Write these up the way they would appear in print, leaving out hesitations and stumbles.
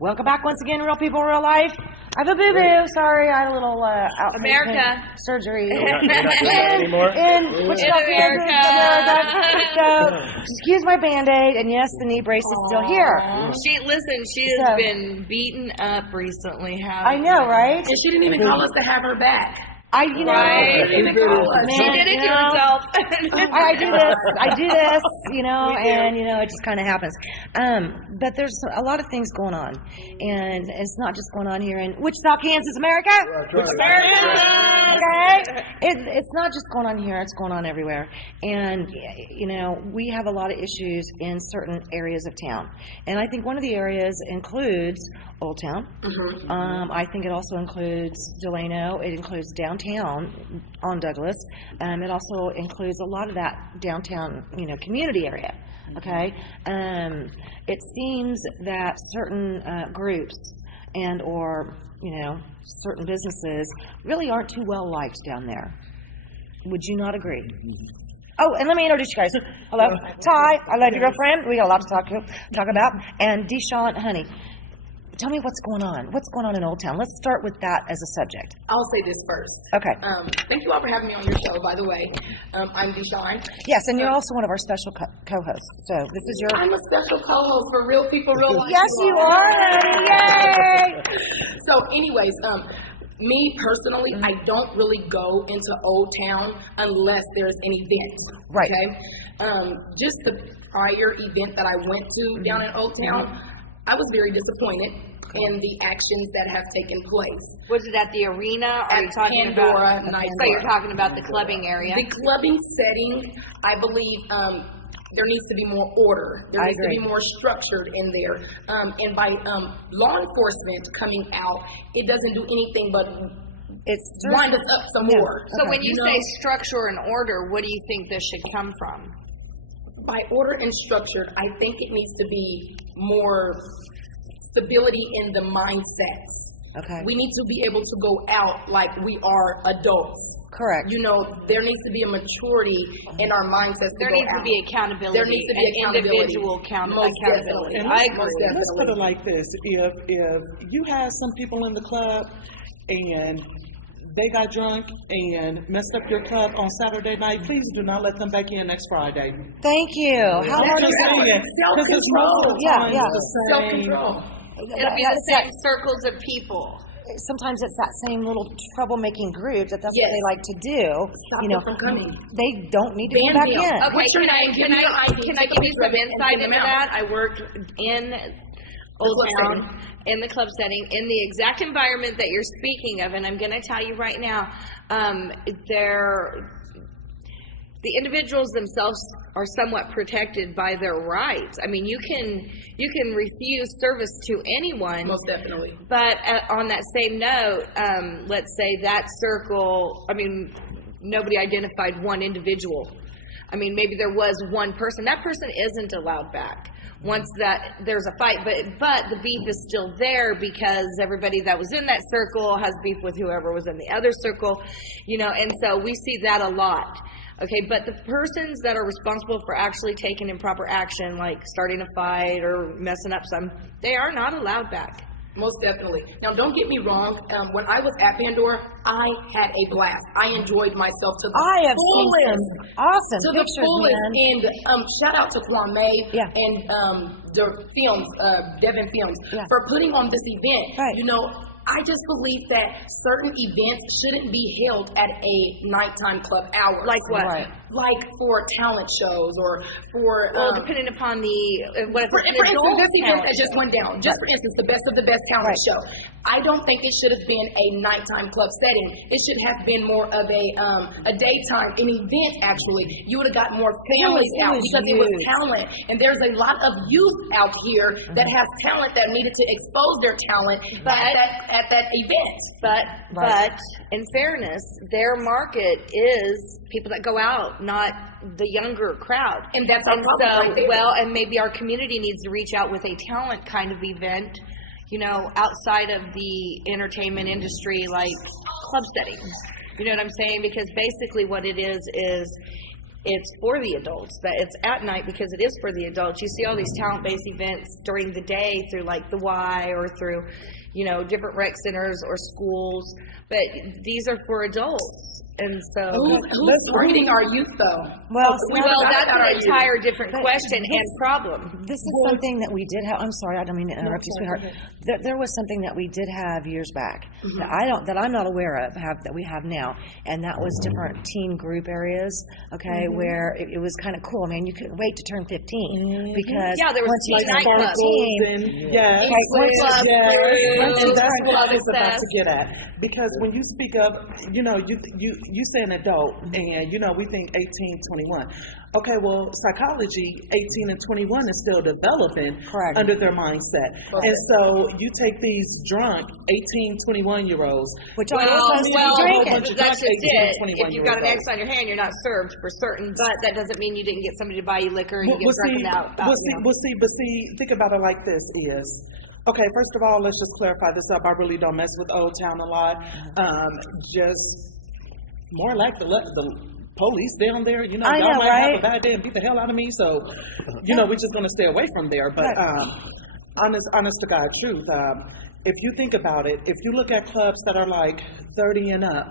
Welcome back once again, Real People, Real Life. I have a boo-boo. Sorry, I had a little America surgery. We're not doing that anymore. In Wichita, Kansas, America. So, excuse my Band-Aid, and yes, the knee brace is still here. She has been beaten up recently. I know, right? And she didn't even call us to have her back. Right. She did it to herself. I do this, and it just kind of happens. But there's a lot of things going on, and it's not just going on here in Wichita, Kansas, America. Okay, it's not just going on here; it's going on everywhere. And we have a lot of issues in certain areas of town, and I think one of the areas includes Old Town. Mm-hmm. I think it also includes Delano. It includes downtown on Douglas. It also includes a lot of that downtown, community area. Okay. It seems that certain groups and or certain businesses really aren't too well liked down there. Would you not agree? Oh, and let me introduce you guys. Hello, Ty. I love your girlfriend. We got a lot to talk about. And Deshaun, honey. Tell me what's going on. What's going on in Old Town? Let's start with that as a subject. I'll say this first. Okay. Thank you all for having me on your show, by the way. I'm Deshaun. Yes, and you're also one of our special co-hosts. So this is your... I'm a special co-host for Real People, Real Life. Yes, you are. Yay! So anyways, me personally, I don't really go into Old Town unless there's an event. Right. Okay? Just the prior event that I went to down in Old Town, I was very disappointed in the actions that have taken place. Was it at the arena? Or At are you talking Pandora about? Night So you're Club. talking about the clubbing area. The clubbing setting, I believe there needs to be more order. There I needs agree. to be more structured in there. And by law enforcement coming out, it doesn't do anything but wind us up some more. So when you say structure and order, what do you think this should come from? By order and structured, I think it needs to be more stability in the mindset. Okay. We need to be able to go out like we are adults. Correct. There needs to be a maturity in our mindsets. There needs to be accountability. There needs to be accountability. Individual Most accountability. definitely. I agree. Let's put it like this. If you have some people in the club and they got drunk and messed up your club on Saturday night, please do not let them back in next Friday. Thank you. How hard is that? Self-control. Yeah. Self-control. It'll be the same circles of people. Sometimes it's that same little troublemaking group that's what they like to do. Stop them from coming. They don't need to come Ban back them. in. Okay, What's your name? can Give me your I ID. give you some insight into that? I worked in Old Town, in the club setting, in the exact environment that you're speaking of, and I'm going to tell you right now, the individuals themselves are somewhat protected by their rights. I mean, you can refuse service to anyone. Most definitely. But on that same note, let's say that circle, nobody identified one individual. Maybe there was one person. That person isn't allowed back once that there's a fight. But the beef is still there because everybody that was in that circle has beef with whoever was in the other circle, and so we see that a lot. Okay, but the persons that are responsible for actually taking improper action, like starting a fight or messing up they are not allowed back. Most definitely. Now, don't get me wrong. When I was at Pandora, I had a blast. I enjoyed myself to the I have seen fullest. some awesome To the pictures, fullest. man. And shout out to Kwame and the films, Devin Films, for putting on this event. Right. I just believe that certain events shouldn't be held at a nighttime club hour. Like what? Right. Like for talent shows or for... depending upon what if For it's an instance, adult this event that talent just show? went down, just for instance, the Best of the Best talent show. I don't think it should have been a nighttime club setting. It should have been more of a daytime, an event actually. You would have got more families out because it was talent. And there's a lot of youth out here that has talent that needed to expose their talent at that event. But in fairness, their market is people that go out, not the younger crowd. And that's our problem right there. And maybe our community needs to reach out with a talent kind of event, outside of the entertainment industry, like club settings. You know what I'm saying? Because basically what it is it's for the adults, that it's at night because it is for the adults. You see all these talent-based events during the day through like the Y or through, different rec centers or schools, but these are for adults. And so who's targeting our youth though? Well, that's an entire different question and problem. This is something that we did have. I'm sorry, I don't mean to interrupt you, sweetheart. There was something that we did have years back that I'm not aware of that we have now, and that was different teen group areas. Okay, where it was kind of cool. I mean, you couldn't wait to turn 15 because there was teen nightclubs. Yes, Clubs, that's what I was about access. to get at. Because when you speak of, you say an adult, and we think 18, 21. Okay, well, psychology, 18 and 21 is still developing under their mindset. And so you take these drunk 18, 21-year-olds. Which are supposed to be drinking. That's just it. If you've got an X on your hand, you're not served for certain, but that doesn't mean you didn't get somebody to buy you liquor and you get drunk out. But think about it like this is, okay, first of all, let's just clarify this up. I really don't mess with Old Town a lot. Just more like the police down there, y'all might have a bad day and beat the hell out of me, so, we're just going to stay away from there. But honest to God truth, if you think about it, if you look at clubs that are like 30 and up,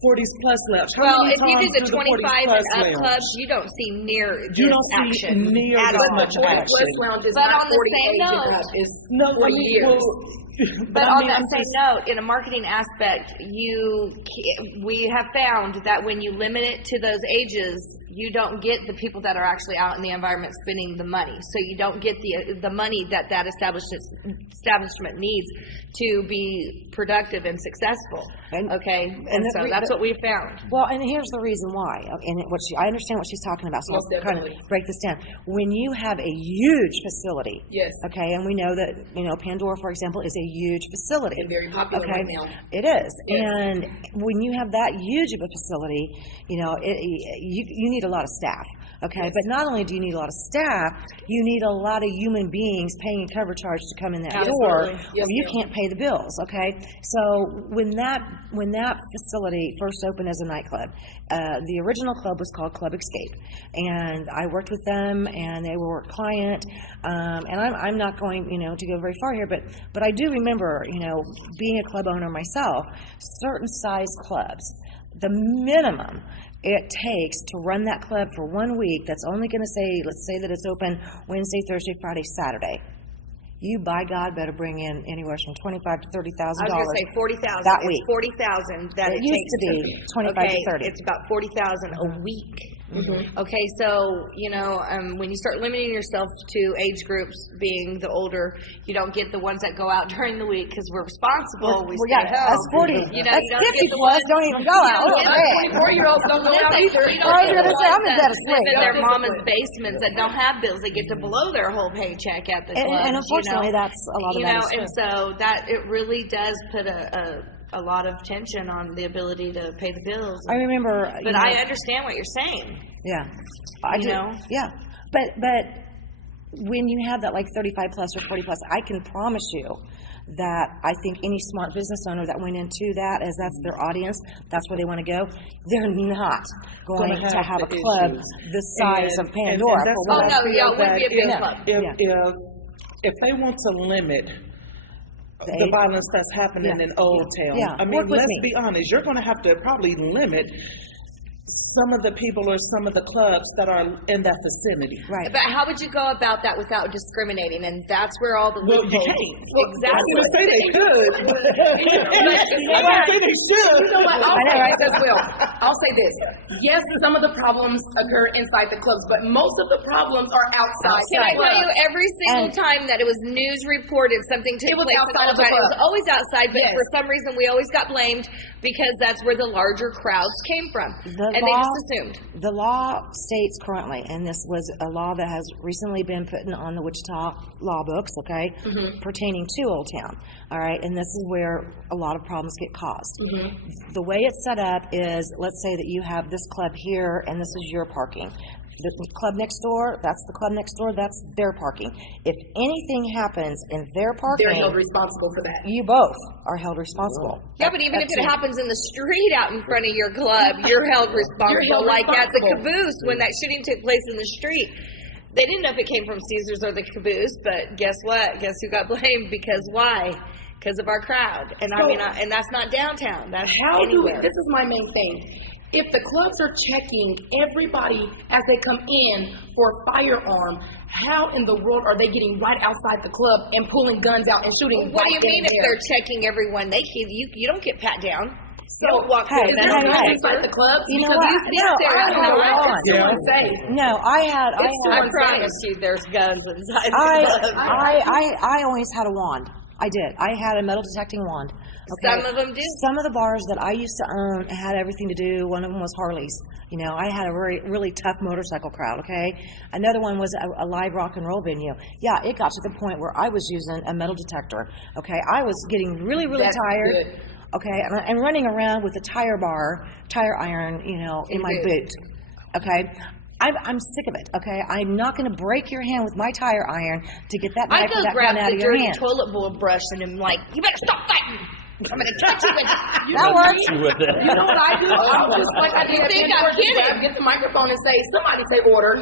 40s plus left. Well, if you do the 25 and up clubs, you don't see near this action at all. But the 40 plus lounge is But not on the 40 same age and note, up. It's 40 years. But on that same note, in a marketing aspect, we have found that when you limit it to those ages, you don't get the people that are actually out in the environment spending the money. So you don't get the money that establishment needs to be productive and successful. Okay, and so that's what we found. Well, and here's the reason why. And I understand what she's talking about. So I'll kind of break this down. When you have a huge facility, okay, and we know that Pandora, for example, is a huge facility. And very popular right now. It is, and when you have that huge of a facility, you need a lot of staff. Okay, but not only do you need a lot of staff, you need a lot of human beings paying a cover charge to come in that door, or you can't pay the bills. Okay, so when that facility first opened as a nightclub, the original club was called Club Escape, and I worked with them, and they were a client. And I'm not going to go very far here, but I do remember being a club owner myself. Certain size clubs, the minimum it takes to run that club for 1 week, that's only going to say, let's say that it's open Wednesday, Thursday, Friday, Saturday. You, by God, better bring in anywhere from $25,000 to $30,000. I was going to say 40,000. That week. It's 40,000 that it used takes to be 25 to 30. It's about 40,000 a week. Okay, so when you start limiting yourself to age groups being the older, you don't get the ones that go out during the week because we're responsible. We stay home. Us 40, us 50 plus don't even go out. 24-years-olds don't go out either. I was going to say, I'm in bed asleep. In their mama's basements that don't have bills, they get to blow their whole paycheck at the club. And unfortunately, that's a lot of that. And so that it really does put a lot of tension on the ability to pay the bills. I remember, but I understand what you're saying. Yeah, I do. Yeah, but when you have that like 35 plus or 40 plus, I can promise you that I think any smart business owner that went into that, as that's their audience, that's where they want to go, they're not going to have a club the size of Pandora. It would be a big club. If they want to limit the violence that's happening in Old Town, I mean, let's be honest, you're going to have to probably limit some of the people or some of the clubs that are in that vicinity. Right. But how would you go about that without discriminating? And that's where all the loopholes. You can't. Exactly. I was going to say they could. I don't think they should. You know what? I'll say this. Yes, some of the problems occur inside the clubs, but most of the problems are outside. Can I tell you, every single time that it was news reported, something took place outside of the club. It was always outside, but for some reason we always got blamed because that's where the larger crowds came from. And they just assumed. The law states currently, and this was a law that has recently been put on the Wichita law books, okay, pertaining to Old Town. All right, and this is where a lot of problems get caused. The way it's set up is, let's say that you have this club here, and this is your parking. The club next door, that's the club next door, that's their parking. If anything happens in their parking, They're held responsible for that. you both are held responsible. Yeah, but even if That's it happens in the street out in front of your club, you're held responsible. held Like at the responsible. caboose when that shooting took place in the street. They didn't know if it came from Caesars or the caboose, but guess what? Guess who got blamed? Because why? Because of our crowd. And So- and that's not downtown. That's How do we, anywhere. this is my main thing. If the clubs are checking everybody as they come in for a firearm, how in the world are they getting right outside the club and pulling guns out and shooting? What do you right mean then if and they're there? checking everyone? You don't get pat down. You So, don't walk hey, through Is that. there hey, guns inside the clubs? You know Because what? you No, think I there had are. one. It's so unsafe. No, I had I promise you there's guns inside the club. I always had a wand. I did. I had a metal detecting wand. Okay? Some of them do. Some of the bars that I used to own had everything to do. One of them was Harley's. You know, I had a really tough motorcycle crowd. Okay. Another one was a live rock and roll venue. Yeah, it got to the point where I was using a metal detector. Okay, I was getting really That's tired. good. Okay, and running around with a tire iron, you know, in my boot. Okay. I'm sick of it, okay? I'm not going to break your hand with my tire iron to get that I knife go or that grab gun out the of your dirty hand. toilet bowl brush and I'm like, you better stop fighting. I'm going to touch you with it. That works. You know what I do? I'll just like I You did at think the I'm end, kidding? get the microphone and say, somebody say order.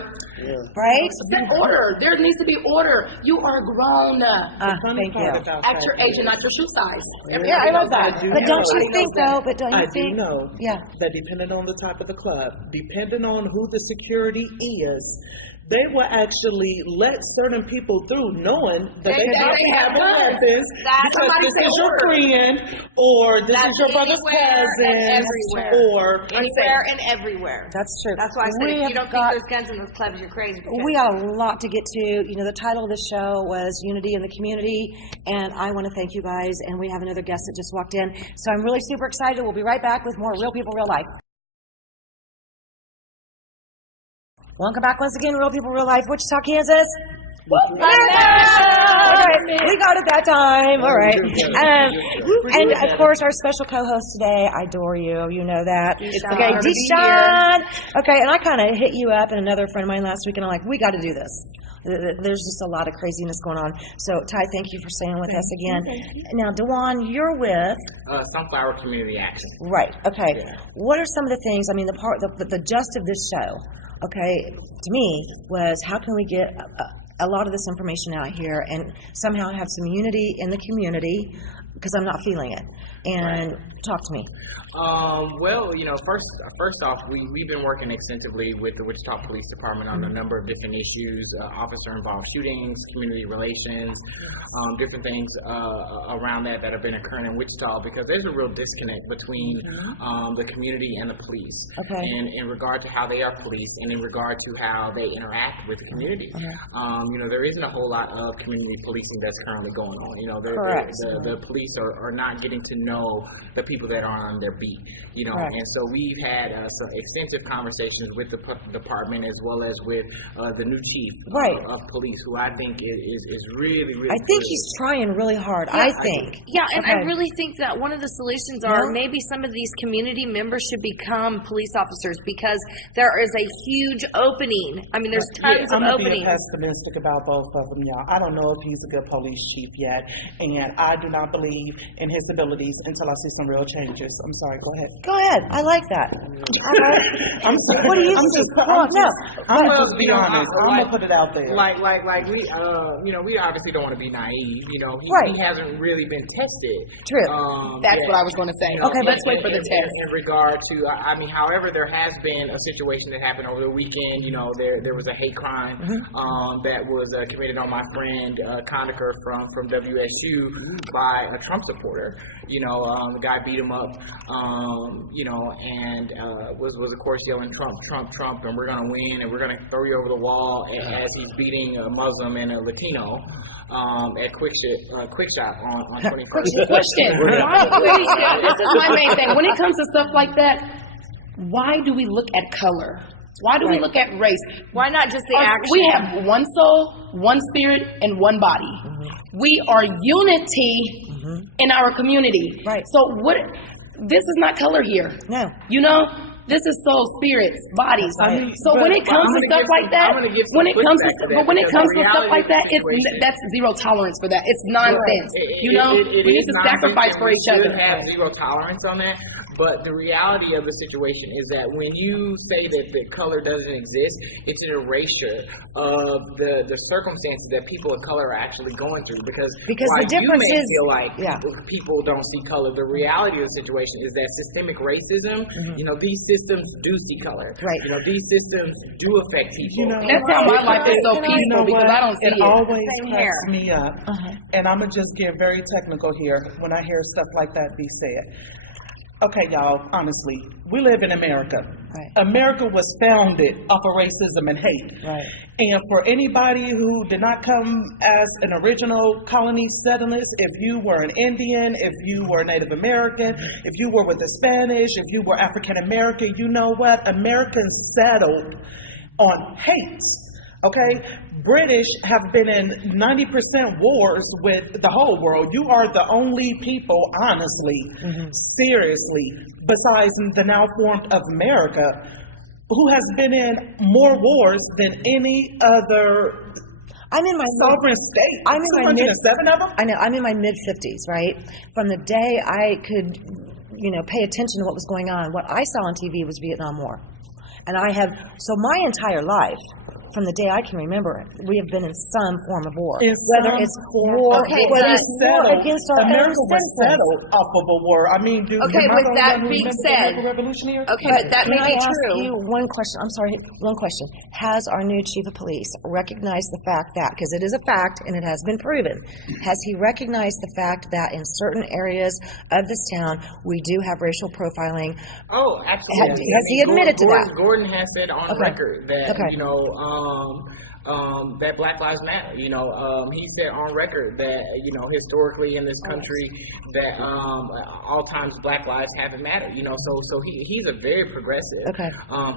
Right? Say order. There needs to be order. You are grown. Thank you. At your age and not your shoe size. Yeah, I love that. do But don't know. you think, though, but don't you I do think? know Yeah. that depending on the type of the club, depending on who the security is, they will actually let certain people through knowing that they don't have weapons That's because somebody this say is your order. friend or this That's is your brother's anywhere and cousin everywhere. or Anywhere and everywhere. That's true. That's why I said We if have you don't got- think there's guns in those clubs, you're crazy. because- We got a lot to get to. You know, the title of the show was Unity in the Community, and I want to thank you guys. And we have another guest that just walked in. So I'm really super excited. We'll be right back with more Real People, Real Life. Welcome back once again, Real People, Real Life, Wichita, Kansas. All right, we got it that time. All right. And of course, our special co-host today, I adore you. You know that. Okay, Deshaun. Okay, and I kind of hit you up and another friend of mine last week, and I'm like, we got to do this. There's just a lot of craziness going on. So, Ty, thank you for staying with us again. Now, DeJuan, you're with. Sunflower Community Action. Right. Okay. What are some of the things? I mean, the gist of this show, okay, to me was how can we get a lot of this information out here and somehow have some unity in the community because I'm not feeling it. And talk to me. Well, you know, first off, we've been working extensively with the Wichita Police Department on a number of different issues, officer-involved shootings, community relations, different things around that have been occurring in Wichita because there's a real disconnect between the community and the police. Okay. And in regard to how they are policed and in regard to how they interact with the community. You know, there isn't a whole lot of community policing that's currently going on. You know, Correct. the police are not getting to know the people that are on their beat. You know, Correct. and so we've had some extensive conversations with the department as well as with the new chief of police, who I think is really I think he's trying really hard. I think. Yeah, and I Okay. really think that one of the solutions are maybe some of these community members should become police officers because there is a huge opening. I mean, there's tons I'm of gonna be openings. pessimistic about both of them, y'all. I don't know if he's a good police chief yet, and I do not believe in his abilities until I see some real changes. I'm sorry. Go ahead. Go ahead. I like that. What do you see? I'm Well, just be you know, honest. I'm gonna put it out there. Like we, you know, we obviously don't want to be naive. You know, Right. he hasn't really been tested. True. That's yet. what I was going to say. You know, Okay, let's wait for the test. In regard to, I mean, however, there has been a situation that happened over the weekend. You know, there was a hate crime that was committed on my friend Conacher from WSU by a Trump supporter. You know, the guy beat him up. You know, and was of course yelling Trump, and we're gonna win, and we're gonna throw you over the wall as he's beating a Muslim and a Latino at Quick Shot on 21st. Question. This is my main thing. When it comes to stuff like that, why do we look at color? Why do we look at race? Why not just the action? We have one soul, one spirit, and one body. We are unity in our community. Right. So what? This is not color here. No. You know, This is soul, spirits, bodies. I mean, So when it but comes I'm to gonna stuff give like some- that, I'm gonna give some when it comes to, pushback to that, but when it because comes the to stuff reality like of the that, situation- that's zero tolerance for that. It's nonsense. It- You know, it we is need to nonsense, sacrifice and for we each should other. have zero tolerance on that. But the reality of the situation is that when you say that the color doesn't exist, it's an erasure of the circumstances that people of color are actually going through. Because Because while the difference you may is- feel like yeah. people don't see color, the reality of the situation is that systemic racism, you know, these systems do see color. Right. You know, these systems do affect people. You know, That's how my life is so You know peaceful because I don't see it it. always Same cracks here. me up, and I'm gonna just get very technical here when I hear stuff like that be said. Okay, y'all, honestly, we live in America. Right. America was founded off of racism and hate. Right. And for anybody who did not come as an original colony settlers, if you were an Indian, if you were Native American, if you were with the Spanish, if you were African American, you know what? Americans settled on hate. Okay? British have been in 90% wars with the whole world. You are the only people, honestly, seriously, besides the now formed of America, who has been in more wars than any other I'm in my sovereign state. I'm in my mid 207 of them? I know, I'm in my mid-50s, right? From the day I could, pay attention to what was going on, what I saw on TV was Vietnam War. And so my entire life, from the day I can remember, we have been in some form of war. Whether it's war, Okay, whether but it's war against our own America was citizens. settled off of a war. I mean, Okay, am I with the that one who being remembers the said- American Revolution here? Okay, but that may Can I be ask true. you one question? I'm sorry, one question. Has our new chief of police recognized the fact that, because it is a fact and it has been proven, has he recognized the fact that in certain areas of this town we do have racial profiling? Oh, absolutely. Has he admitted to that? Gordon has said on Okay. record that, Okay. that Black Lives Matter. He said on record that, historically in this country that all times Black lives haven't mattered. So he's a very progressive Okay.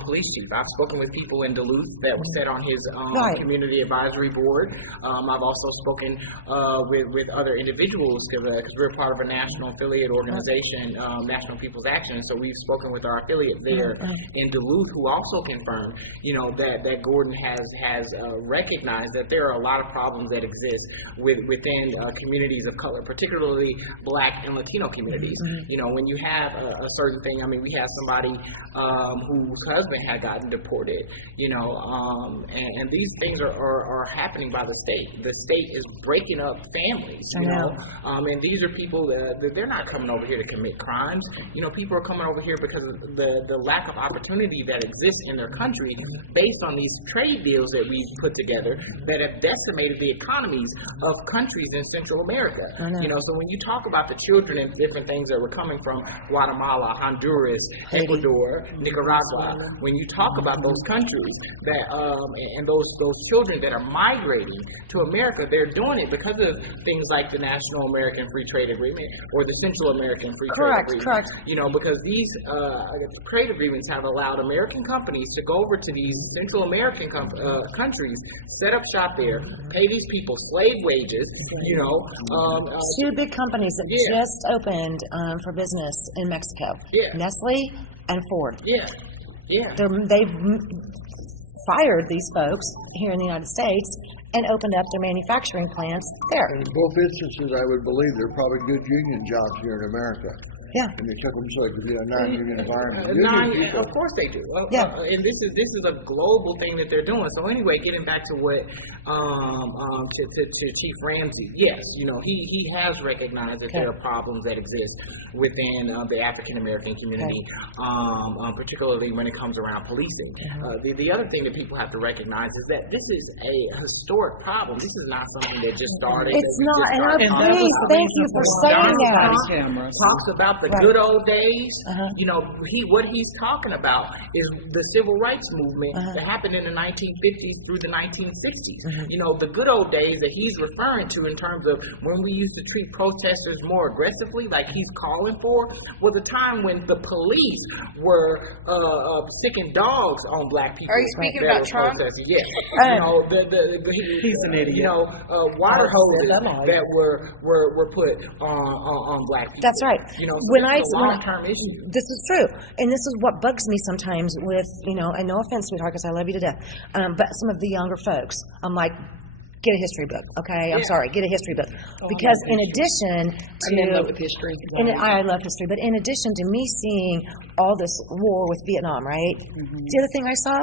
police chief. I've spoken with people in Duluth that were set on his Right. community advisory board. I've also spoken with other individuals because we're part of a national affiliate organization, National People's Action. So we've spoken with our affiliate there in Duluth, who also confirmed, that Gordon has recognized that there are a lot of problems that exist within communities of color, particularly Black and Latino communities. When you have a certain thing, we had somebody whose husband had gotten deported, and these things are happening by the state. The state is breaking up families, and these are people that they're not coming over here to commit crimes. People are coming over here because of the lack of opportunity that exists in their country based on these trade deals that we've put together that have decimated the economies of countries in Central America. So when you talk about the children and different things that were coming from Guatemala, Honduras, Ecuador, Nicaragua, when you talk about those countries that and those children that are migrating to America, they're doing it because of things like the National American Free Trade Agreement or the Central American Free Trade Agreement. Correct. Because these trade agreements have allowed American companies to go over to these Central American countries, set up shop there, pay these people slave wages, Two big companies that Yeah. just opened for business in Mexico. Yeah. Nestle and Ford. Yeah. They've fired these folks here in the United States and opened up their manufacturing plants there. In both instances, I would believe there are probably good union jobs here in America. Yeah. And they took them so it could be a non-union environment. Of course they do. Yeah. And this is a global thing that they're doing. So anyway, getting back to what to Chief Ramsey, yes, he has recognized that there are problems that exist within the African American community, particularly when it comes around policing. The other thing that people have to recognize is that this is a historic problem. This is not something that just started. It's not, and please, thank you for saying that. Talks about the good old days. What he's talking about is the civil rights movement that happened in the 1950s through the 1960s. The good old days that he's referring to in terms of when we used to treat protesters more aggressively, like he's calling for, was a time when the police were sticking dogs on black people. Are you speaking that about were Trump? protesting. Yes. He's an idiot. Water hoses that were put on black people. That's right. when It's a long-term issue. this is true, and this is what bugs me sometimes with, and no offense, sweetheart, because I love you to death, but some of the younger folks, I'm like, get a history book, okay? I'm sorry, get a history book. Because in addition to... I'm in love with history. I love history, but in addition to me seeing all this war with Vietnam, right? The other thing I saw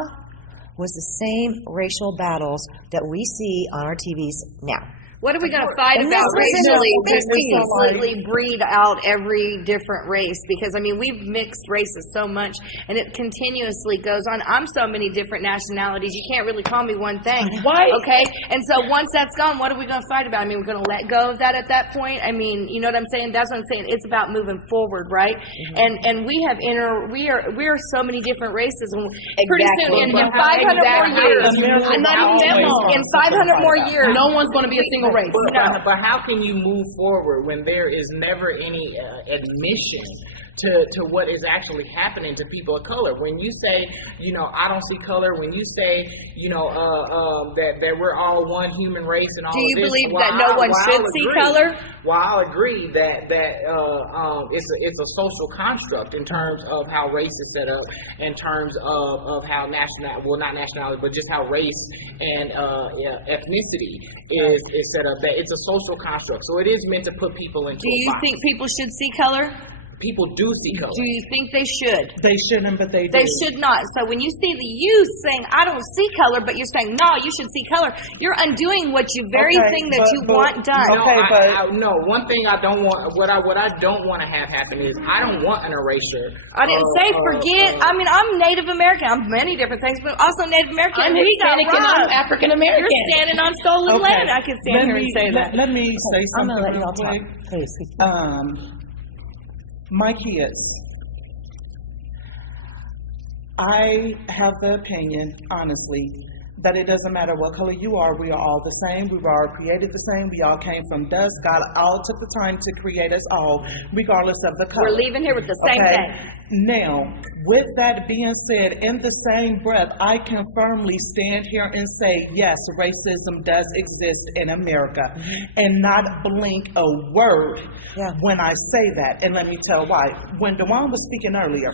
was the same racial battles that we see on our TVs now. What are we going to fight And about this was in the racially when we 60s. completely breed out every different race? Because, I mean, we've mixed races so much, and it continuously goes on. I'm so many different nationalities, you can't really call me one thing. Right. Okay? And so once that's gone, what are we going to fight about? I mean, we're going to let go of that at that point? I mean, you know what I'm saying? That's what I'm saying. It's about moving forward, right? And we have we are so many different races. And pretty soon, in 500 more years, I'm not even that long. in 500 more years, No one's going to be a single race. But how can you move forward when there is never any admission to what is actually happening to people of color? When you say, I don't see color, when you say, that we're all one human race and all do of you this, believe that no one should see color? While I'll agree that it's a social construct in terms of how race is set up, in terms of how not nationality, but just how race and ethnicity is set up, that it's a social construct. So it is meant to put people into Do you think people should see color? People do see color. Do you think they should? They shouldn't, but they do. They should not. So when you see the youth saying, I don't see color, but you're saying, no, you should see color, you're undoing what you thing that you want done. No, Okay, no. One thing I don't want, what I don't want to have happen is I don't want an erasure. I didn't say forget. I mean, I'm Native American. I'm many different things, but also Native American. I'm We got Hispanic and I'm robbed. African American. You're standing on stolen land. I can stand here and say that. Let me say I'm something going to let you all real talk, quick. please. My kids, I have the opinion, honestly, that it doesn't matter what color you are, we are all the same, we were all created the same, we all came from dust, God all took the time to create us all, regardless of the color. We're leaving here with the same Okay? thing. Now, with that being said, in the same breath, I can firmly stand here and say, yes, racism does exist in America, and not blink a word when I say that. And let me tell why. When DeJuan was speaking earlier,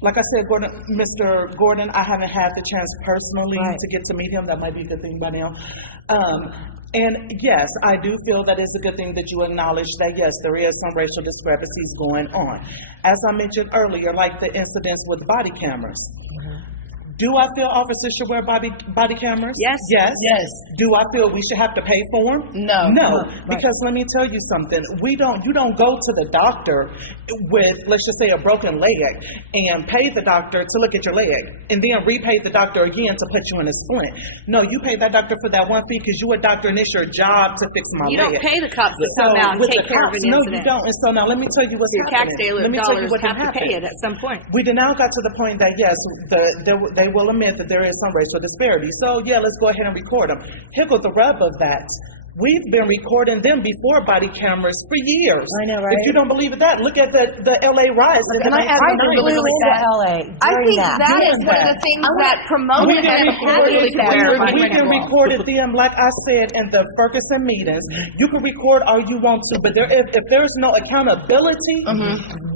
like I said, Mr. Gordon, I haven't had the chance personally to get to meet him. That might be a good thing by now. And yes, I do feel that it's a good thing that you acknowledge that, yes, there is some racial discrepancies going on. As I mentioned earlier, like the incidents with body cameras. Do I feel officers should wear body cameras? Yes. Yes. Do I feel we should have to pay for them? No. Because let me tell you something. You don't go to the doctor with, let's just say, a broken leg and pay the doctor to look at your leg and then repay the doctor again to put you in a splint. No, you pay that doctor for that one fee because you're a doctor and it's your job to fix my leg. You don't pay the cops to come out and with take the care of cops, an no, incident. you don't. And so now let me tell you what's Your happening. taxpayer Let me tell you dollars what have to pay it at some point. We now got to the point that, yes, they will admit that there is some racial disparity. So, yeah, let's go ahead and record them. Here goes the rub of that. We've been recording them before body cameras for years. I know, right? If you don't believe that, look at the LA riots. And I flew into LA I during think that is one of the things that promoted and happily we can record them, like I said, in the Ferguson meetings. You can record all you want to, but if there's no accountability,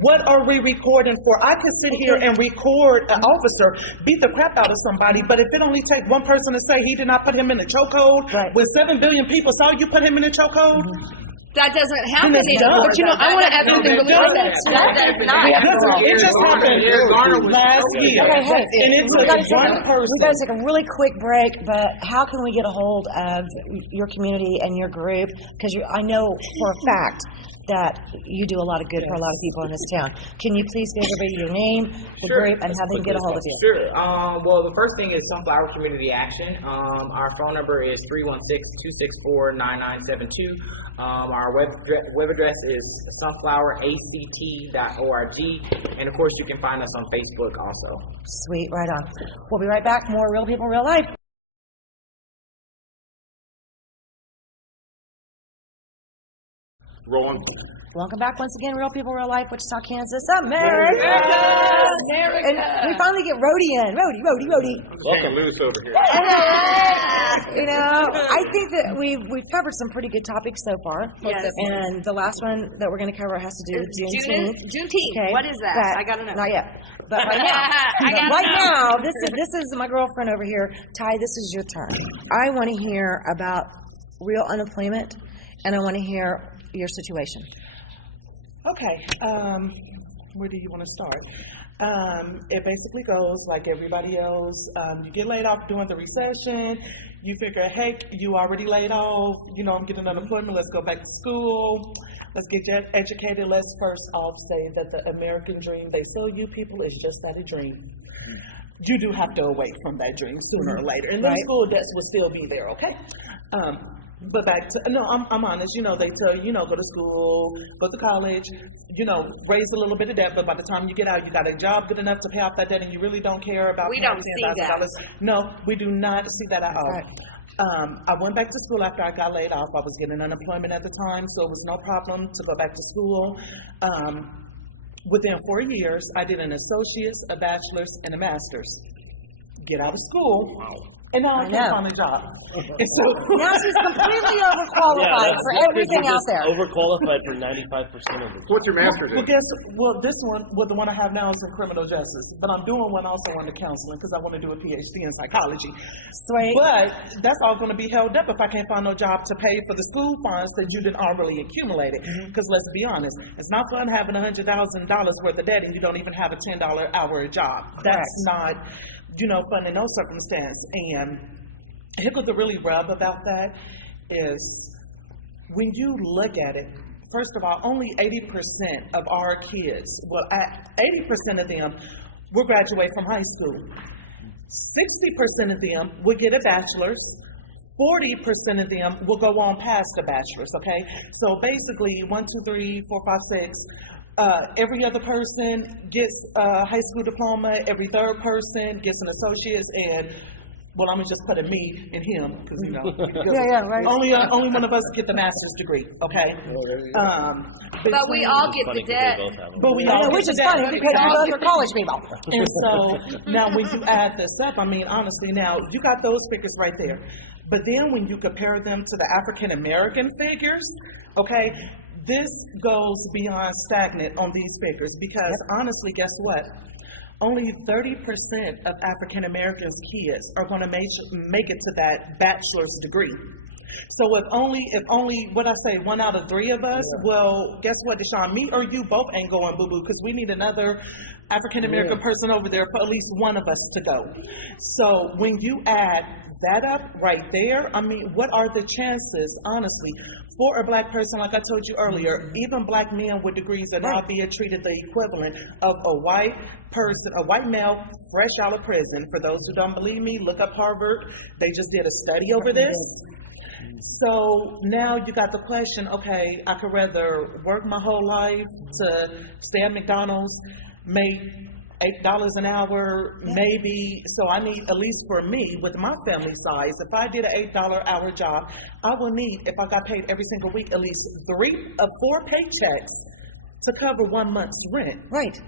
what are we recording for? I can sit here and record an officer beat the crap out of somebody, but if it only takes one person to say he did not put him in a chokehold, when 7 billion people saw you put him in a chokehold, that doesn't happen it's anymore. done. But you know, I want to ask something really quick. That is not. it just happened last year. Okay, hey, And it we took gotta take one person. we got to take a really quick break, but how can we get a hold of your community and your group? Because I know for a fact that you do a lot of good for a lot of people in this town. Can you please give everybody your name, the group, and how they can get a hold of you? Sure. Well, the first thing is Sunflower Community Action. Our phone number is 316-264-9972. Our web address is sunfloweract.org. And of course, you can find us on Facebook also. Sweet, right on. We'll be right back. More Real People, Real Life. Rolling. Welcome back once again, Real People, Real Life, Wichita, Kansas, America! And we finally get Rhodey in. Rhodey. Welcome. Loose over here. You know, I think that we've covered some pretty good topics so far. Yes. And the last one that we're going to cover has to do with Juneteenth. Juneteenth. Okay. What is that? I gotta know. Not yet. But right now, this is my girlfriend over here. Ty, this is your turn. I want to hear about real unemployment, and I want to hear your situation. Okay, where do you want to start? It basically goes like everybody else. You get laid off during the recession. You figure, hey, you already laid off. You know, I'm getting unemployment. Let's go back to school. Let's get educated. Let's first off say that the American dream they sell you people is just that, a dream. You do have to awake from that dream sooner or later. And then school debts will still be there, okay? But back to, no, I'm honest, you know, they tell you, go to school, go to college, raise a little bit of debt, but by the time you get out, you got a job good enough to pay off that debt, and you really don't care about We don't see that. No, we do not see that at all. Right. I went back to school after I got laid off. I was getting unemployment at the time, so it was no problem to go back to school. Within 4 years, I did an associate's, a bachelor's, and a master's. Get out of school. And now I can't find a job. And so, Now she's completely overqualified for everything out there. Overqualified for 95% of it. What's your master's in? this one, the one I have now is in criminal justice, but I'm doing one also under counseling because I want to do a PhD in psychology. Sweet. But that's all going to be held up if I can't find no job to pay for the school funds that you didn't already accumulated. Because let's be honest, it's not fun having $100,000 worth of debt and you don't even have a $10 hour job. That's not, fun in no circumstance. And here goes the really rub about that is when you look at it, first of all, only 80% of our kids, 80% of them will graduate from high school. 60% of them will get a bachelor's. 40% of them will go on past a bachelor's, okay? So basically, 1, 2, 3, 4, 5, 6, every other person gets a high school diploma, every third person gets an associate's, and well, I'm gonna just put a me and him because right. Only one of us get the master's degree, okay? But we all get the debt. But we all Which get is the debt. funny because we both are college people. And so now when you add this up, I mean, honestly, now you got those figures right there. But then when you compare them to the African American figures, okay, this goes beyond stagnant on these figures because honestly, guess what? Only 30% of African Americans' kids are going to make it to that bachelor's degree. So if only what I say, 1 out of 3 of us, well, guess what, Deshaun, me or you both ain't going boo-boo because we need another African American person over there for at least one of us to go. So when you add that up right there, I mean, what are the chances, honestly, for a black person, like I told you earlier, even black men with degrees are now being treated the equivalent of a white person, a white male fresh out of prison. For those who don't believe me, look up Harvard. They just did a study over this. So now you got the question, okay, I could rather work my whole life to stay at McDonald's, make $8 an hour, maybe, so I need, at least for me, with my family size, if I did an $8 hour job, I will need, if I got paid every single week, at least 3 of 4 paychecks to cover 1 month's rent. Right.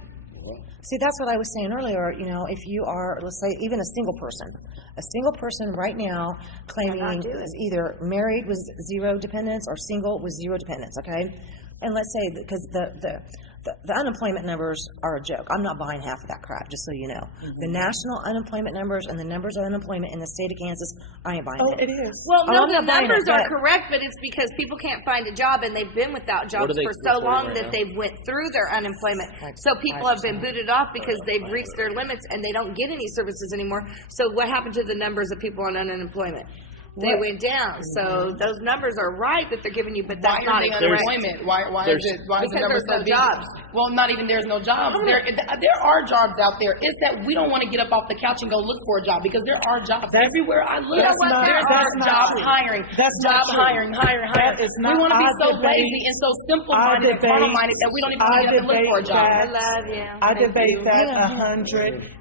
See, that's what I was saying earlier. If you are, let's say, even a single person right now claiming is either married with 0 dependents or single with 0 dependents, okay? And let's say, because the unemployment numbers are a joke. I'm not buying half of that crap, just so you know. The national unemployment numbers and the numbers of unemployment in the state of Kansas, I ain't buying it. It is. Well, no, I'm the not buying numbers it, are but- correct, but it's because people can't find a job and they've been without jobs they for so reporting long right that now? they've went through their unemployment. So people have been booted off because they've reached their limits and they don't get any services anymore. So what happened to the numbers of people on unemployment? They went down. So those numbers are right that they're giving you, but that's Why not are they correct. unemployment? Why is the Because number there's so no big? jobs. Well, not even there's no jobs. There are jobs out there. It's that we don't want to get up off the couch and go look for a job because there are jobs everywhere I look. That's not- There that's are not jobs true. hiring. That's job not true. hiring. That is We not- want to be I so debate- lazy and so simple-minded and carnal-minded that we don't even want to get up and look for a job. I love you. I Thank debate you. that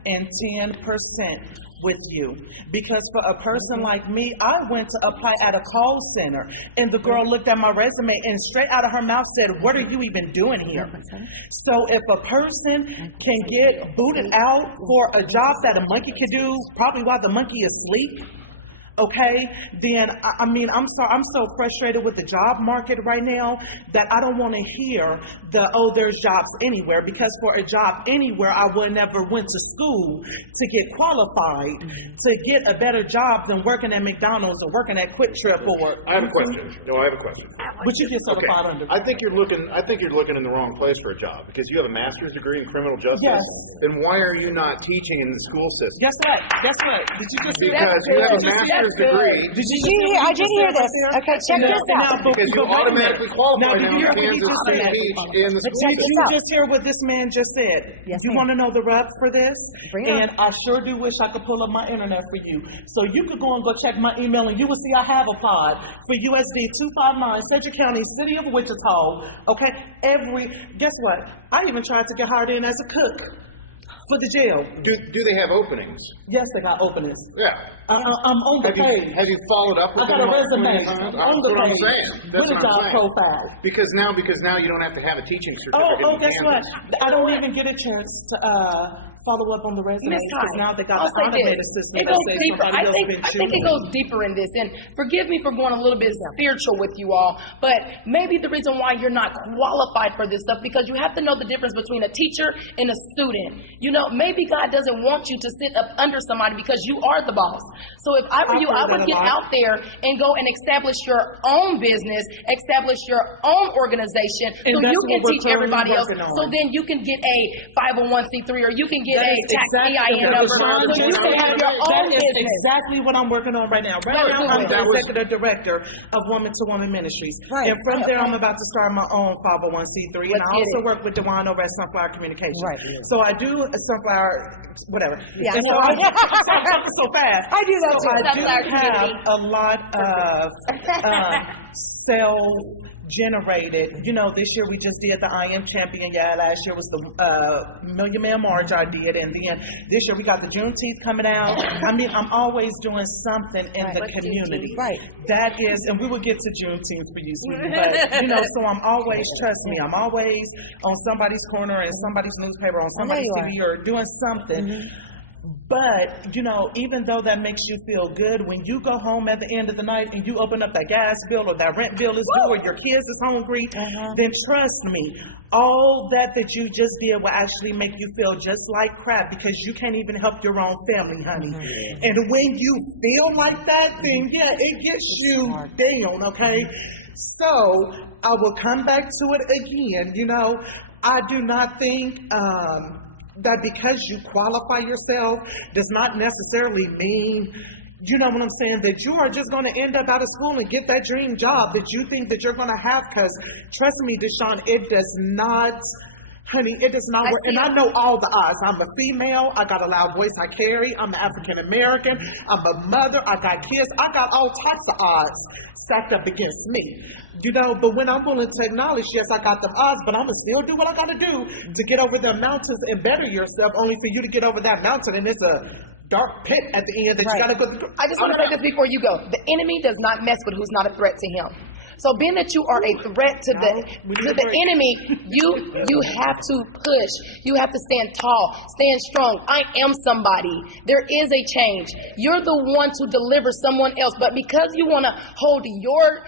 110%. with you. Because for a person like me, I went to apply at a call center, and the girl looked at my resume and straight out of her mouth said, "What are you even doing here?" So if a person can get booted out for a job that a monkey can do, probably while the monkey is asleep, okay, then I'm so frustrated with the job market right now that I don't want to hear there's jobs anywhere, because for a job anywhere I would never went to school to get qualified to get a better job than working at McDonald's or working at Quick Trip or. I have a question. No, I have a question. But you get certified under. I think you're looking in the wrong place for a job, because you have a master's degree in criminal justice. Yes. Then why are you not teaching in the school system? Guess what? Did you just Because you have a master's degree. I did hear this. Okay, check this out. Because you automatically qualify now in Kansas to teach in the school check system. this You out. just hear what this man just said. Yes, You ma'am. want to know the rub for this? Bring it on. And I sure do wish I could pull up my internet for you. So you could go and go check my email, and you will see I have applied for USD 259, Sedgwick County, City of Wichita. Okay, guess what? I even tried to get hired in as a cook for the jail. Do they have openings? Yes, they got openings. Yeah. I'm on the page. Have you followed up with I got them? a resume That's on the what I'm page saying. That's with a what I'm job saying. profile. Because now you don't have to have a teaching certificate. Oh, in guess what? Kansas. I don't even get a chance to follow up on the resume, Miss because Hyde, now they got I'll the say automated this. system It that goes says deeper. somebody I else think been it shooting. goes deeper in this. And forgive me for going a little bit spiritual with you all, but maybe the reason why you're not qualified for this stuff, because you have to know the difference between a teacher and a student. You know, maybe God doesn't want you to sit up under somebody because you are the boss. So if I were you, I would get out there and go and establish your own business, establish your own organization, And so that's you what can we're teach everybody else. currently working So on. then you can get a 501c3, or you can get That a is tax exactly- EIN that number, is so you can have your That own is business. exactly what I'm working on right now. Right Let's now, do I'm it. the executive director of Woman to Woman Ministries. Right. And from there, I'm about to start my own 501c3. And Let's I get also it. work with Dewan over at Sunflower Communications. Right. So I do a Sunflower, whatever. Yeah. And so I'm talking so fast. I do that So too. I do Sunflower have Community. a lot of self-generated. This year we just did the I Am Champion. Yeah, last year was the Million Man March I did, and then this year we got the Juneteenth coming out. I'm always doing something in the community. Right. That is, and we will get to Juneteenth for you, sweetie. But so I'm always, trust me, I'm always on somebody's corner and somebody's newspaper, on somebody's you are. TV, or doing something. But, even though that makes you feel good, when you go home at the end of the night and you open up that gas bill or that rent bill is due or your kids is hungry, then trust me, all that you just did will actually make you feel just like crap, because you can't even help your own family, honey. And when you feel like that, then it gets you down, okay? So I will come back to it again. I do not think that because you qualify yourself does not necessarily mean, you know what I'm saying, that you are just going to end up out of school and get that dream job that you think that you're going to have. Because trust me, Deshaun, it does not. Honey, it does not work. And I know all the odds. I'm a female. I got a loud voice I carry. I'm African American. I'm a mother. I got kids. I got all types of odds stacked up against me. But when I'm willing to acknowledge, yes, I got them odds, but I'm going to still do what I got to do to get over the mountains and better yourself, only for you to get over that mountain. And it's a dark pit at the end that you got to go through. I just want to say this before you go. The enemy does not mess with who's not a threat to him. So being that you are a threat to the enemy, you have to push. You have to stand tall, stand strong. I am somebody. There is a change. You're the one to deliver someone else, but because you want to hold your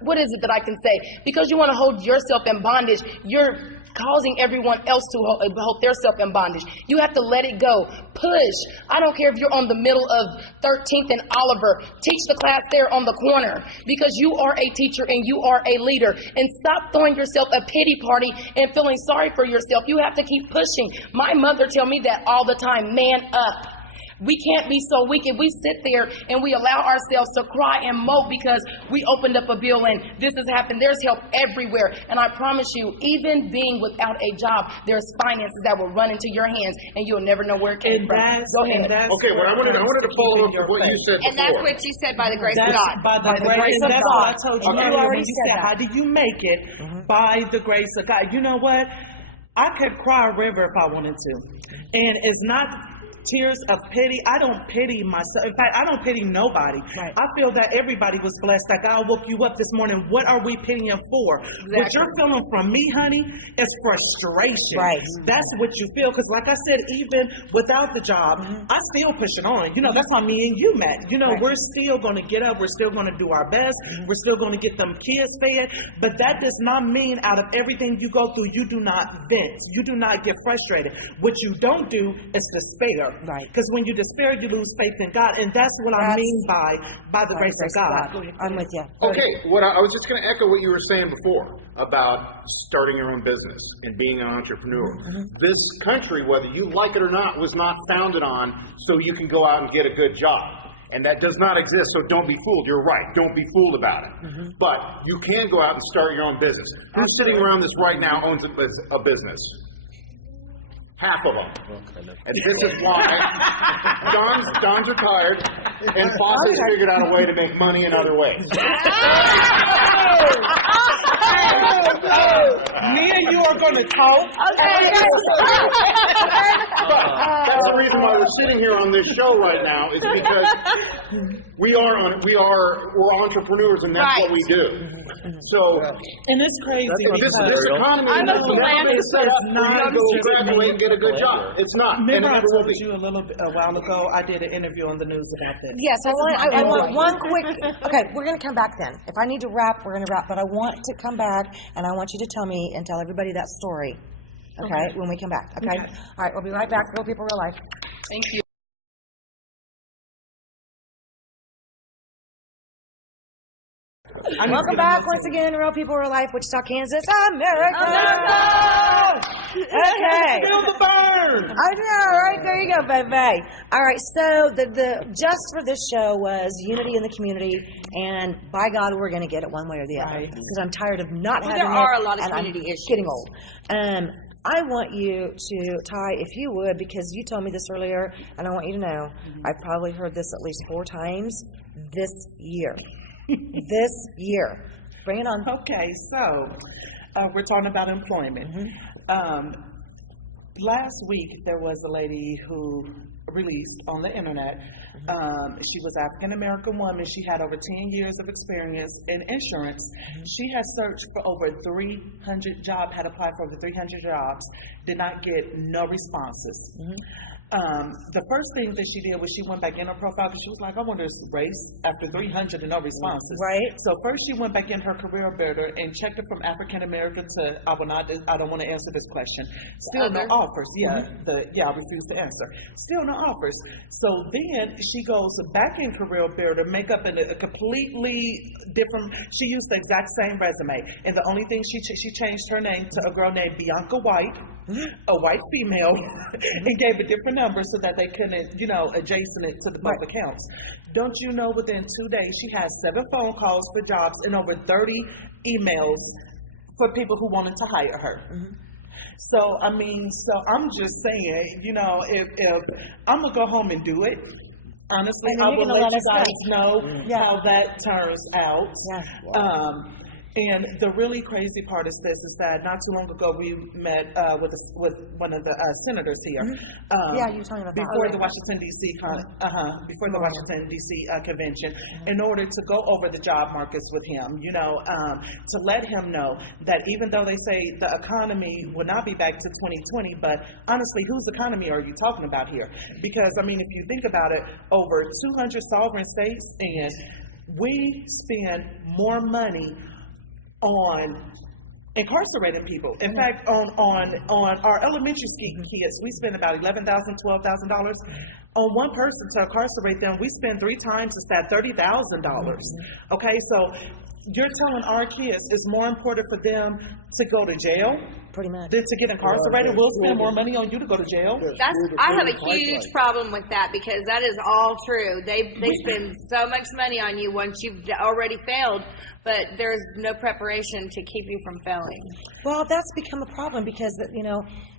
what is it that I can say? Because you want to hold yourself in bondage, you're causing everyone else to hold themselves in bondage. You have to let it go. Push. I don't care if you're on the middle of 13th and Oliver. Teach the class there on the corner, because you are a teacher and you are a leader. And stop throwing yourself a pity party and feeling sorry for yourself. You have to keep pushing. My mother tell me that all the time. Man up. We can't be so weak. If we sit there and we allow ourselves to cry and mope because we opened up a bill and this has happened, there's help everywhere. And I promise you, even being without a job, there's finances that will run into your hands and you'll never know where it came from. Go ahead. Okay, well, I wanted to follow up with what you said And that's before. what you said, by the grace of God. By the grace of of God. God. I told you Okay. earlier You already when you said said, that. how do you make it? By the grace of God. You know what? I could cry a river if I wanted to. And it's not tears of pity. I don't pity myself. In fact, I don't pity nobody. Right. I feel that everybody was blessed. That God woke you up this morning. What are we pitying for? What you're feeling from me, honey, is frustration. Right. That's what you feel. Because like I said, even without the job, I still push it on. You know, that's how me and you met. You know, we're still going to get up. We're still going to do our best. We're still going to get them kids fed. But that does not mean out of everything you go through, you do not vent. You do not get frustrated. What you don't do is despair. Right. Because when you despair, you lose faith in God. And that's what I mean by the grace of God. I'm with you. Okay, I was just going to echo what you were saying before about starting your own business and being an entrepreneur. This country, whether you like it or not, was not founded on so you can go out and get a good job. And that does not exist, so don't be fooled. You're right. Don't be fooled about it. But you can go out and start your own business. Who's sitting around this right now owns a business? Half of them. And this is why Don's retired and Fox has figured out a way to make money in other ways. Me and you are going to talk. But that's the reason why we're sitting here on this show right now is because we're entrepreneurs and that's what we do. So, and it's crazy. This economy I'm a is philanthropist. set up for you to go graduate and get a good job. It's not. And it Remember I never will told be. you a while ago, I did an interview on the news about this. Yes, I want one quick. Okay, we're going to come back then. If I need to wrap, we're going to wrap. But I want to come back, and I want you to tell me and tell everybody that story. Okay, when we come back. Okay? All right, we'll be right back. Real People, Real Life. Thank you. Welcome back once again, Real People, Real Life, Wichita, Kansas, America. Okay. Feel the burn. I know, right? There you go, baby. All right, so the just for this show was unity in the community, and by God, we're going to get it one way or the other. Because I'm tired of not having it. there are a lot of and I'm community issues. Getting old. I want you to, Ty, if you would, because you told me this earlier, and I want you to know, I've probably heard this at least 4 times this year. This year. Bring it on. Okay, so we're talking about employment. Last week, there was a lady who released on the internet. She was African-American woman. She had over 10 years of experience in insurance. She has searched for over 300 jobs, had applied for over 300 jobs, did not get no responses. The first thing that she did was she went back in her profile because she was like, I wonder if it's race after 300 and no responses. Right. So first she went back in her career builder and checked it from African American to I don't want to answer this question. Still no offers. I refuse to answer. Still no offers. So then she goes back in career builder, make up in a completely different. She used the exact same resume, and the only thing she changed her name to a girl named Bianca White, a white female, and gave a different number so that they couldn't, adjacent it to the both accounts. Don't you know, within 2 days, she had 7 phone calls for jobs and over 30 emails for people who wanted to hire her. So I'm just saying, if I'm going to go home and do it, honestly, I will let you guys know how that turns out. And the really crazy part is this, is that not too long ago we met with one of the senators here. You were talking about before the Washington D.C. Washington D.C. convention, in order to go over the job markets with him, to let him know that even though they say the economy will not be back to 2020, but honestly, whose economy are you talking about here? Because if you think about it, over 200 sovereign states, and we spend more money on incarcerating people. In fact, on our elementary kids, we spend about $11,000, $12,000. On one person to incarcerate them, we spend 3 times that, $30,000. Okay, so you're telling our kids it's more important for them to go to jail pretty much than to get incarcerated? We'll spend more money on you to go to jail. I have a huge problem with that, because that is all true. They spend so much money on you once you've already failed, but there's no preparation to keep you from failing. Well, that's become a problem because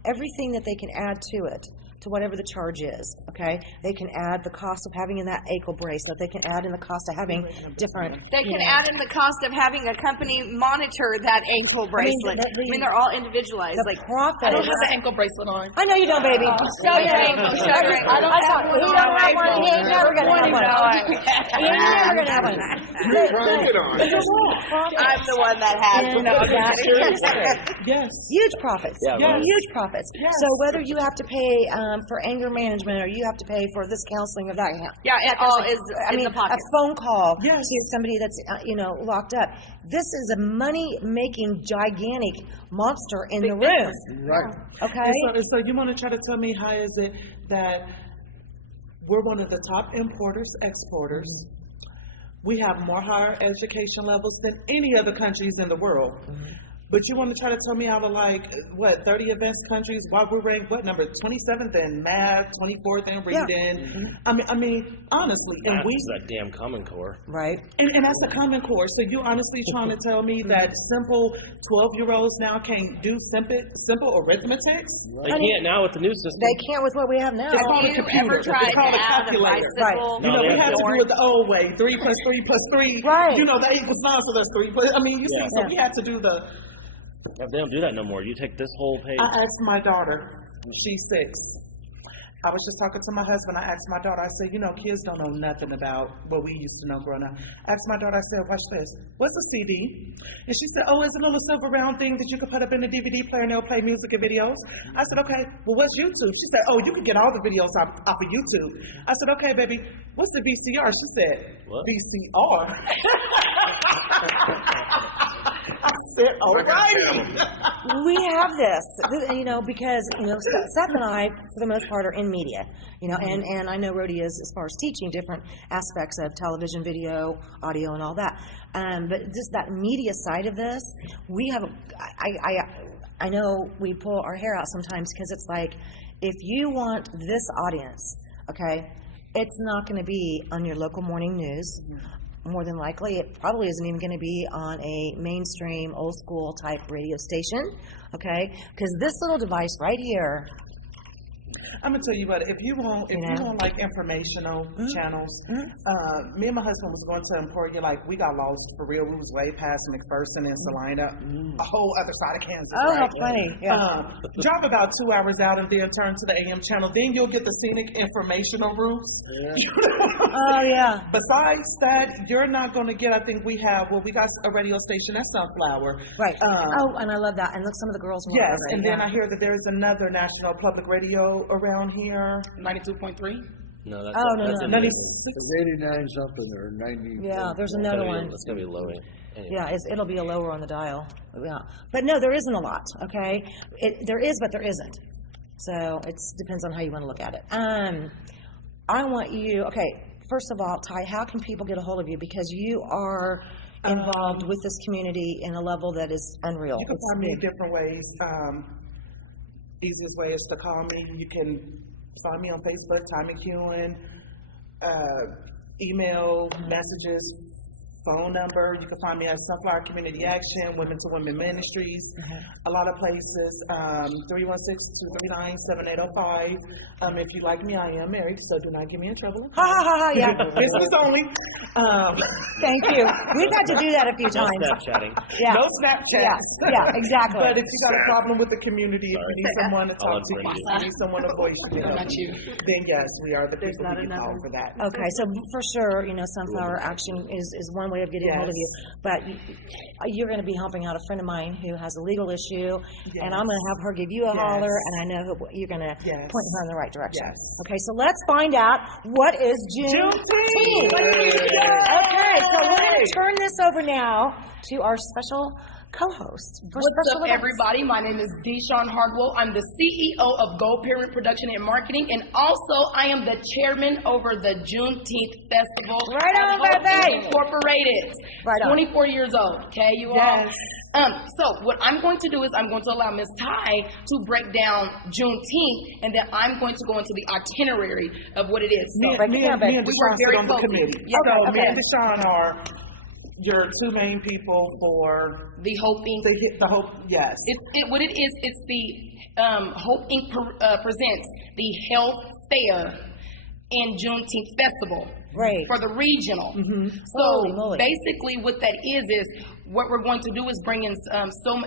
everything that they can add to it, to whatever the charge is, okay? They can add the cost of having in that ankle bracelet. They can add in the cost of having different. They can add in the cost of having a company monitor that ankle bracelet. They're all individualized. The profit. I don't have an ankle bracelet on. I know you don't, baby. Show your ankle. Show your ankle. I don't have one. He don't have one. He ain't never gonna have one. He ain't never gonna have one. Bring it on. I'm the one that has. Yes. Huge profits. Yeah, right. Huge profits. So whether you have to pay for anger management or you have to pay for this counseling or that, Yeah, it all is I in mean, the pocket. a phone call Yes. to somebody that's locked up. This is a money-making gigantic monster in the room. Right. Okay. And so you want to try to tell me how is it that we're one of the top importers, exporters. We have more higher education levels than any other countries in the world. But you want to try to tell me out of 30 advanced countries, why we're ranked, number 27th in math, 24th in reading. I mean, honestly, and That's that damn Common Core. Right. and that's a common core. So you honestly trying to tell me that simple 12-year-olds now can't do simple arithmetic? They can't now with the new system. They can't with what we have now. It's called a Have you computer. ever tried It's called to a add a calculator. bicycle? You know, No, we they had to do don't. it the old way, 3 plus 3 plus 3. Right. You know, the 8 was 9, so that's 3. But I mean, you see, so we had to do the. They don't do that no more. You take this whole page. I asked my daughter, she's 6. I was just talking to my husband. I asked my daughter, I said, kids don't know nothing about what we used to know growing up. I asked my daughter, I said, watch this. What's a CD? And she said, oh, it's a little silver round thing that you can put up in the DVD player and they'll play music and videos. I said, okay, well, what's YouTube? She said, oh, you can get all the videos off of YouTube. I said, okay, baby, what's the VCR? She said, What? VCR. I said, all right. We have this, because, Seth and I, for the most part, are in media, and I know Rhodey is as far as teaching different aspects of television, video, audio, and all that. But just that media side of this, we have, I know we pull our hair out sometimes because it's like, if you want this audience, okay, it's not going to be on your local morning news. More than likely, it probably isn't even going to be on a mainstream, old school type radio station, okay? Because this little device right here. I'm gonna tell you what. If you want like informational channels, me and my husband was going to Emporia. We got lost for real. We was way past McPherson and Salina, a whole other side of Kansas. Oh, right? how funny! Yeah. Drive about 2 hours out and then turn to the AM channel. Then you'll get the scenic informational routes. Oh yeah. Besides that, you're not going to get. I think we got a radio station at Sunflower. Right. And I love that. And look, some of the girls. Yes, and then I hear that there's another national public radio around here. 92.3. No, that's Oh, no, that's no. in 96. It's 89 something or 90. Yeah, there's another one. It's gonna be low. Anyway. Yeah, it'll be a lower on the dial. Yeah, but no, there isn't a lot. Okay, there is, but there isn't. So it depends on how you want to look at it. I want you. Okay, first of all, Ty, how can people get a hold of you because you are involved with this community in a level that is unreal. You can find me in different ways. Easiest way is to call me. You can find me on Facebook, Ty McEwen, email, messages, phone number. You can find me at Sunflower Community Action, Women to Women Ministries, a lot of places, 316-239-7805. If you like me, I am married, so do not get me in trouble. Ha ha ha ha, yeah. Business only. Thank you. We've had to do that a few No times. Snapchatting. Yeah. No Snapchat. Yeah, exactly. But if you got a problem with the community, if you need someone to talk to, unfriend if you. you need someone to voice you, then yes, we are the people who you call for that. Okay, so for sure, Sunflower Action is one way of getting a hold of you. But you're going to be helping out a friend of mine who has a legal issue, and I'm going to have her give you a holler, and I know you're going to point her in the right direction. Yes. Okay, so let's find out what is Juneteenth. Okay, so we're going to turn this over now to our special co-host. For What's special up, events. everybody? My name is Deshawn Hardwell. I'm the CEO of Gold Pyramid Production and Marketing, and also I am the chairman over the Juneteenth Festival. Right on, at Hope baby. Incorporated. Right on. 24 years old. Okay, you all. So what I'm going to do is I'm going to allow Ms. Ty to break down Juneteenth, and then I'm going to go into the itinerary of what it is. So Me and we work Deshaun very sit on the closely. committee. Yes, So me okay. and Deshaun are your two main people for The Hope Inc. the Hope. Yes. What it is, it's the Hope Inc. Presents the Health Fair and Juneteenth festival. Right. For the regional. So Holy moly. basically what that is what we're going to do is bring in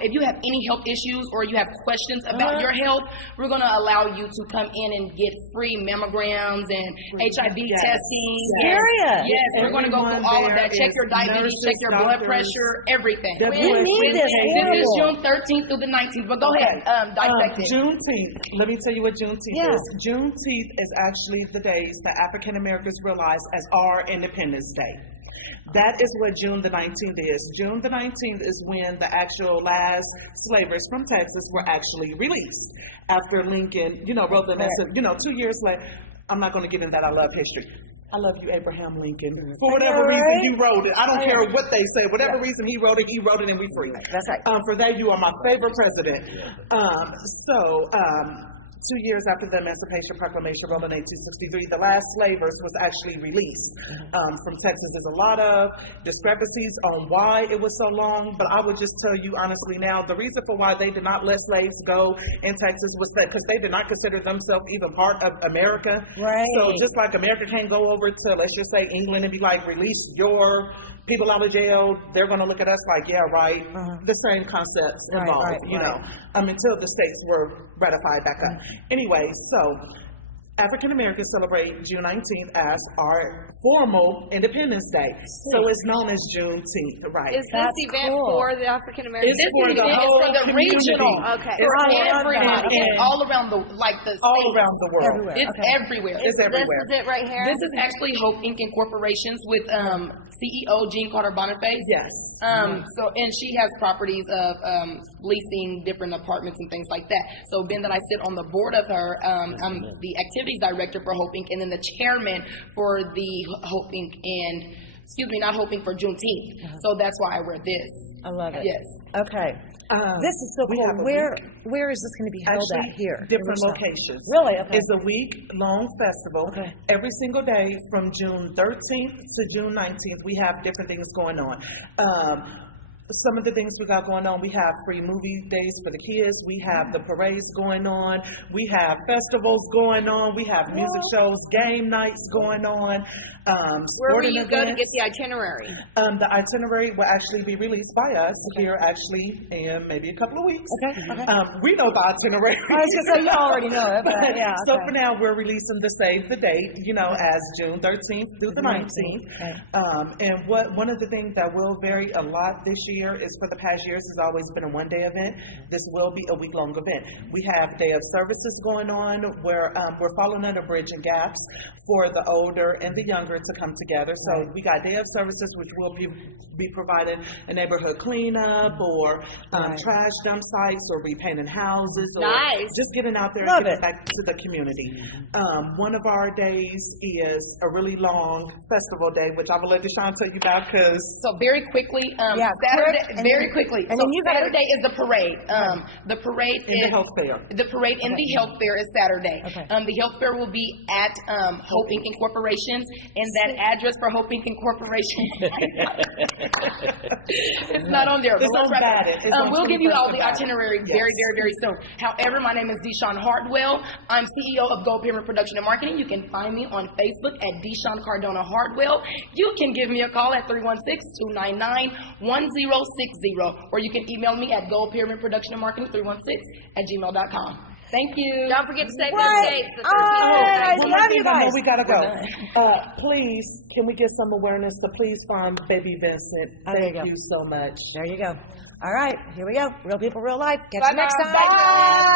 if you have any health issues or you have questions about your health, we're going to allow you to come in and get free mammograms and HIV testing. Serious? Yes, we're going to go through all of Everyone that. Check there your is diabetes, check your blood nurses, pressure, everything. We need this. This is Horrible. June 13th through the 19th, but go ahead, dissect it. Juneteenth, let me tell you what Juneteenth Yeah. is. Juneteenth is actually the days that African Americans realize as our Independence Day. That is what June the 19th is. June the 19th is when the actual last slavers from Texas were actually released after Lincoln, wrote them as, 2 years later. I'm not going to get into that. I love history. I love you, Abraham Lincoln. For whatever reason you wrote it. I don't care what they say. Whatever reason he wrote it and we free. That's right. For that, you are my favorite president. 2 years after the Emancipation Proclamation rolled in 1863, the last slavers was actually released from Texas. There's a lot of discrepancies on why it was so long, but I would just tell you honestly now, the reason for why they did not let slaves go in Texas was that because they did not consider themselves even part of America. Right. So just like America can't go over to, let's just say, England and be like, release your people out of jail, they're going to look at us like, yeah, right. The same concepts involved, until the states were ratified back up. Anyway, so African Americans celebrate June 19th as our formal Independence Day. So it's known as Juneteenth, right? Is this event for the African Americans? It's for the whole for the community. regional. Okay. It's for everybody. And It's all around the all around the world. Everywhere. It's everywhere. It's everywhere. This is it right here? This is actually Hope Inc. Incorporations with CEO Jean Carter Boniface. Yes. And she has properties of leasing different apartments and things like that. So being that I sit on the board of her, I'm the activities director for Hope Inc. and then the chairman for the Hope Inc. and not Hope Inc. for Juneteenth. So that's why I wear this. I love it. Yes. Okay. This is so we cool. have a Where is this going to be held Actually, at here? different In which town? locations. Really? Okay. It's a week-long festival. Okay. Every single day from June 13th to June 19th, we have different things going on. Some of the things we got going on, we have free movie days for the kids. We have the parades going on. We have festivals going on. We have music shows, game nights going on. Where will you go to events. get the itinerary? The itinerary will actually be released by us here actually in maybe a couple of weeks. Okay. We know the itinerary. I was going to say, you already know it, but yeah. So okay. for now, we're releasing the save the date, as June 13th through the 19th. And one of the things that will vary a lot this year is for the past years has always been a one-day event. This will be a week-long event. We have day of services going on where we're following under bridging gaps for the older and the younger to come together. So we got day of services, which will be providing a neighborhood cleanup or trash dump sites or repainting houses or just getting out there and getting back to the community. One of our days is a really long festival day, which I will let Deshaun tell you about because... So very quickly, Saturday, very quickly. And so then you Saturday is the parade. The parade the health fair. The parade and the health fair is Saturday. Okay. The health fair will be at Hope Inc. Incorporations, and that address for Hope Inc. Incorporation it's not on there. But It's on Babbitt. It's on we'll give you all the 21st itinerary very, very, very soon. However, my name is Deshaun Hardwell. I'm CEO of Gold Pyramid Production and Marketing. You can find me on Facebook at Deshaun Cardona Hardwell. You can give me a call at 316-299-1060, or you can email me at goldpyramidproductionandmarketing316@gmail.com. Thank you. Don't forget to save Right. those dates. The All 13th. right. One love more you thing, I know guys. we gotta go. Please, can we get some awareness to please find Baby Vincent? Oh, there you Thank go. you so much. There you go. All right. Here we go. Real people, real life. Catch you Bye-bye. next time. Bye-bye.